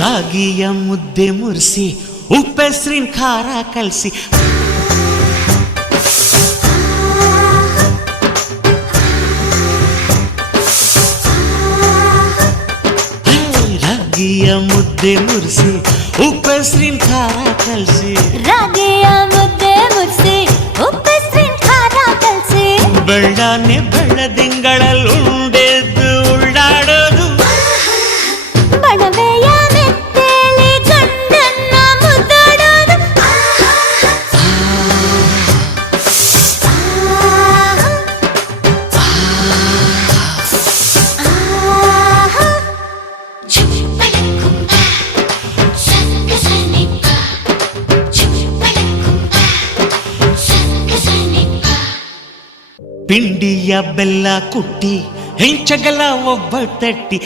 ರಾಗಿಯ ಮುದ್ದೆ ಮುರಿಸಿ ಉಪ್ಪೆಸ್ರಿನ ಖಾರ ಕಲಸಿ ರಾಗಿಯ ಮುದ್ದೆ ಮುರಿಸಿ ಉಪ್ಪೆಸ್ರಿನ ಖಾರ ಕಲಸಿ ರಾಗಿಯ ಮುದ್ದೆ ಮುರ್ಸಿ ಉಪ್ಪೆಸ್ರಿನ ಖಾರ ಕಲ್ಸಿ ಬೆಳ್ಳನೆ ಬೆಳ್ಳದಿಂಗಳಲ್ಲಿ ಪಿಂಡಿಯ ಬೆಲ್ಲ ಕುಟ್ಟಿ ಹೆಂಚಗಲ ಒಬ್ಬ ತಟ್ಟಿ